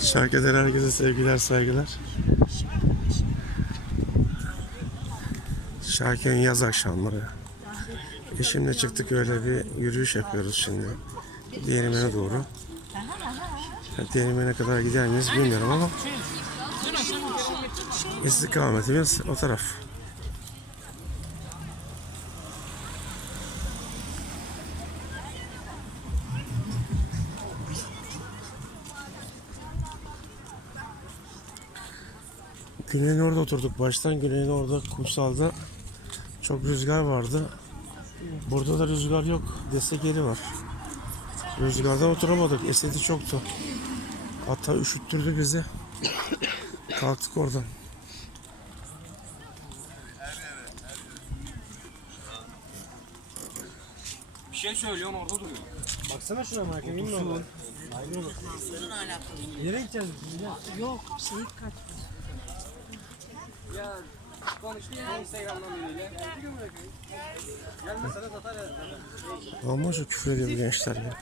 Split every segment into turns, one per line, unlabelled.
Şarkıdan herkese sevgiler saygılar. Şarkı'nın yaz akşamları. Eşimle çıktık öyle bir yürüyüş yapıyoruz şimdi. Değirmene doğru. Değirmene kadar gider miyiz bilmiyorum ama istikametimiz o taraf. Güney'in orada oturduk baştan. Güney'in orada kumsalda çok rüzgar vardı. Burada da rüzgar yok. Destek yeri var. Rüzgarda oturamadık. Eseti çoktu. Hatta üşüttürdü bizi. Kalktık oradan.
Bir şey söylüyorsun orada duruyor.
Baksana şuna marka? Aynen. Nereye gideceğiz?
Yok şey kaç.
Ya konuştu ya Instagram'dan biriyle. Gelmese de satar ya.
Ama şu küfür ediyor bu gençler ya.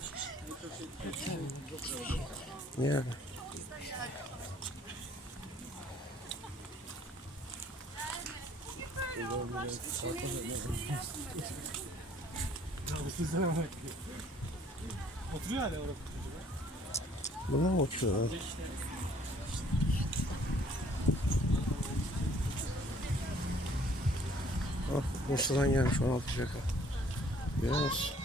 Niye abi?
Oturuyor hala orada.
Buna mı oturuyor? Bursa'dan gelmiş 16 plaka. Görüyor musun?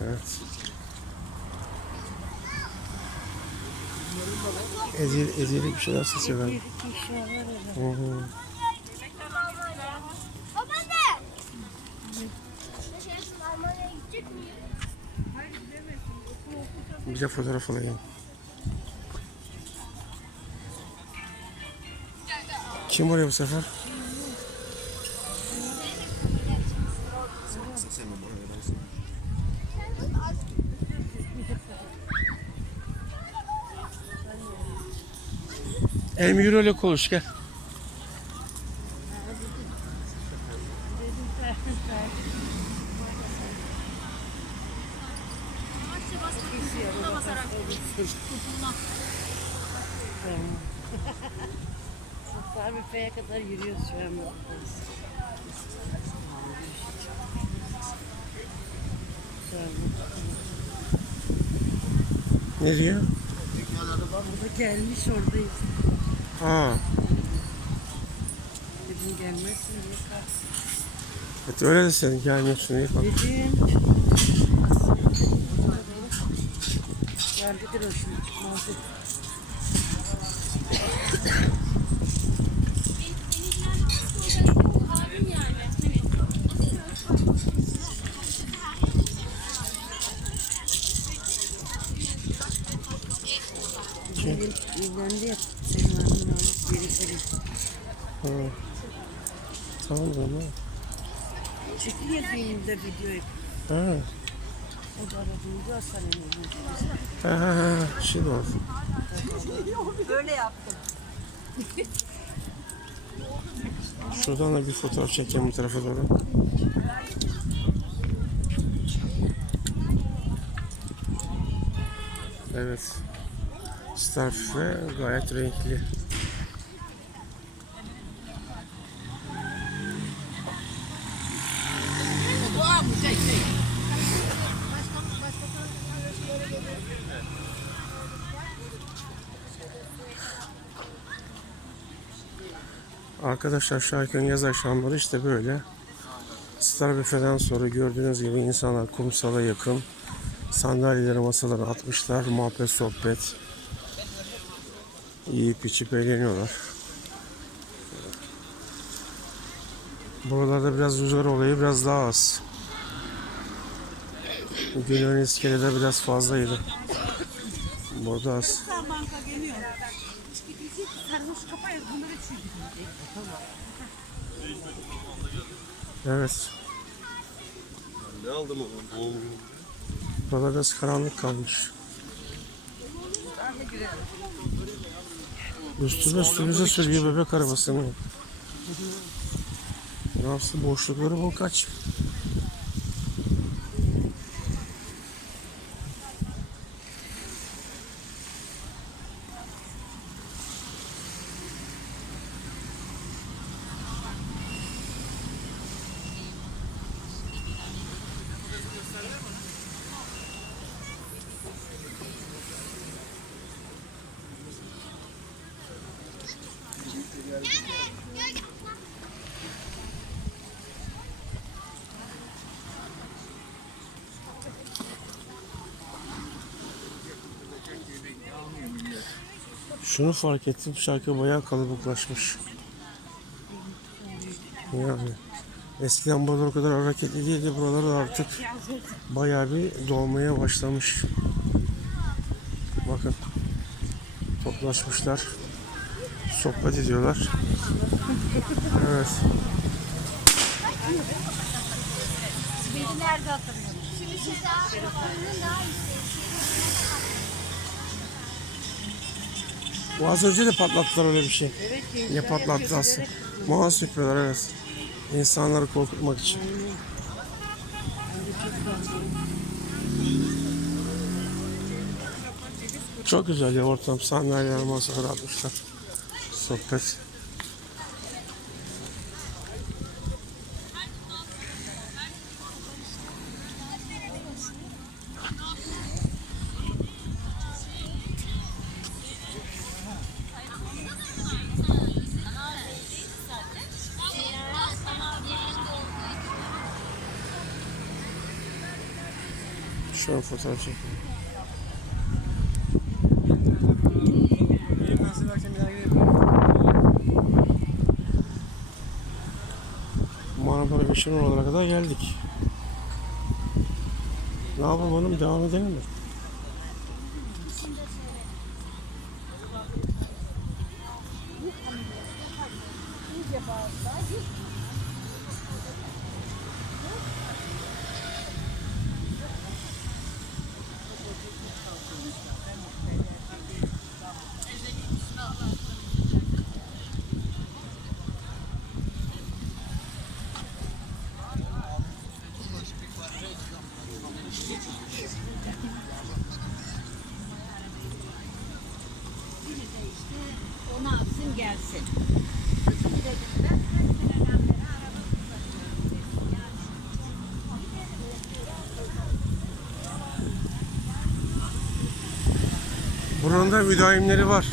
Evet. Eziyeli, eziyeli bir şeyler satıyorlar.
Bir iki iş var öyle.
Kim oraya bu sefer? Em yürü öyle konuş gel.
Fabrikaya kadar yürüyoruz şu an buradayız.
Ne diyor?
burada gelmiş oradayız.
Aa,
Dedim gelmezsin diye kalksın.
evet öyle de senin gelmiyorsun iyi bak.
Dedim. Geldidir o şimdi. Benim evlendi ya. Senin annem alıp geri seni.
Ha. Tamam o zaman.
Çekiliyor düğünümde videoyu.
Ha.
O da aradığında evinde.
Ha, ha, ha. Şimdi oldu.
Böyle yaptım.
Şuradan da bir fotoğraf çekeyim bu tarafa doğru. Evet. FIFA gayet renkli. Arkadaşlar Şarkı'nın yaz akşamları işte böyle. Star Büfe'den sonra gördüğünüz gibi insanlar kumsala yakın. Sandalyeleri masalara atmışlar. Muhabbet sohbet. Yiyip içip eğleniyorlar. Buralarda biraz rüzgar olayı biraz daha az. Günün iskelede biraz fazlaydı. Burada az. Evet.
Ne aldım o doğum günü?
Burada biraz karanlık kalmış. Üstüne üstümüze sürüyor bebek arabasını. Ne yapsın boşlukları bol kaç. Şunu fark ettim şarkı bayağı kalabalıklaşmış. Yani eskiden buralar o kadar hareketli değildi. Buralar da artık bayağı bir dolmaya başlamış. Bakın toplaşmışlar. Sohbet ediyorlar. Evet. Bu az önce de patlattılar öyle bir şey. Ne patlattı aslında? Mouse yapıyorlar evet. İnsanları korkutmak için. Çok güzel ya ortam. Sandalyeler, masalar atmışlar. Sohbet. Fotoğraf
gidelim.
Marmara Beşiktaş oralara kadar geldik. Ne yapalım hanım devam edelim mi?
Onu
Buranın da müdahimleri var.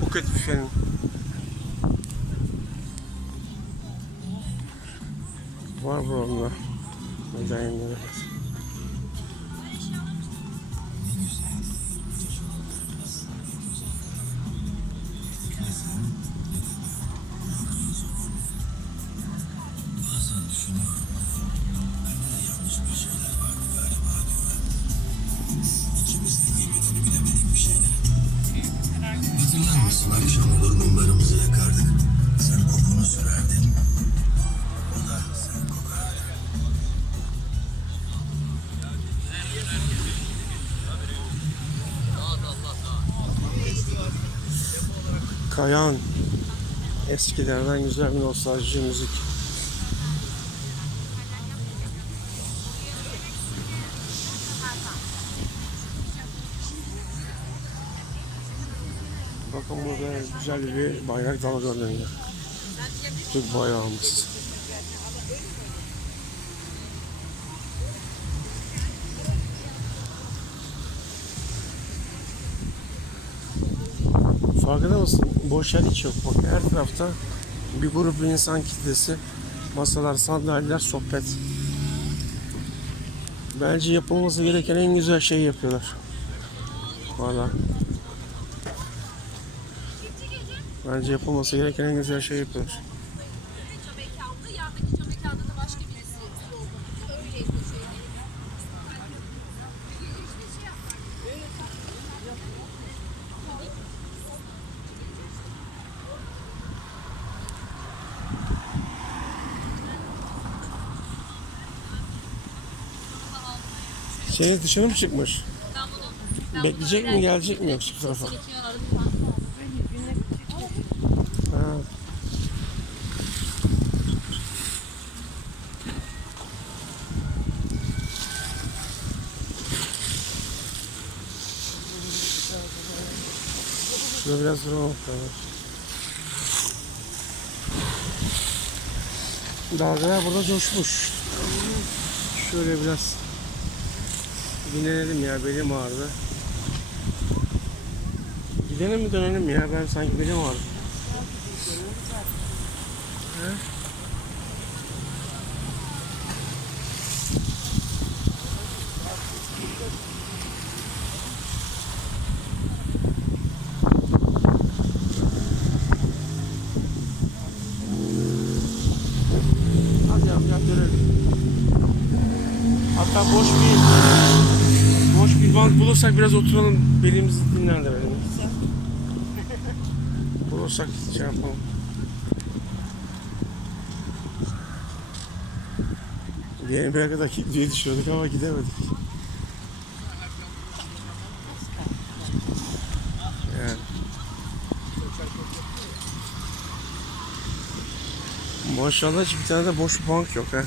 Buket büfenin. Var buranın da müdahimleri. Kayan. Eskilerden güzel bir nostalji müzik. Bakın burada güzel bir bayrak dalgalanıyor. Türk bayrağımız. Farkında mısın? Boş yer hiç yok. Bak her tarafta bir grup insan kitlesi. Masalar, sandalyeler, sohbet. Bence yapılması gereken en güzel şeyi yapıyorlar. Valla. Bence yapılması gereken en güzel şey yapıyorlar.
Şey
dışarı mı çıkmış? Bekleyecek mi gelecek mi yoksa tarafa? Şurada biraz duralım. Dalgalar burada coşmuş. Şöyle biraz dinlenelim ya belim ağrıdı. Gidelim mi dönelim ya ben sanki belim ağrıdı. He? Hatta boş bank bulursak biraz oturalım belimizi dinlendirelim. Bulursak şey yapalım. Diyelim bir kadar diye düşünüyorduk ama gidemedik. Maşallah hiç bir tane de boş bank yok ha.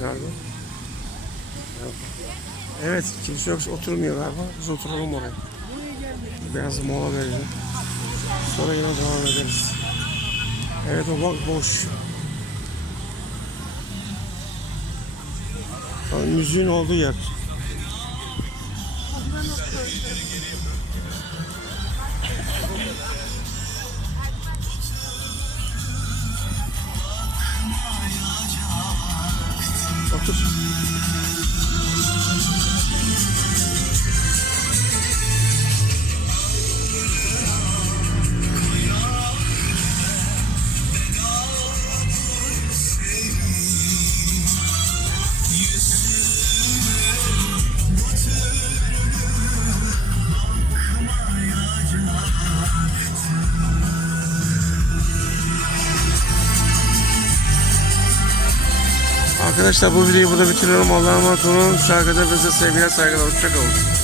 Nerede? Evet, kimse yoksa oturmuyor galiba. Biz oturalım oraya. Biraz mola verelim. Sonra yine devam ederiz. Evet o bak boş. Müziğin olduğu yer. Otur. Arkadaşlar bu videoyu burada bitiriyorum. Allah'a emanet olun. Şarkıda bize sevgiler saygılar. Hoşçakalın.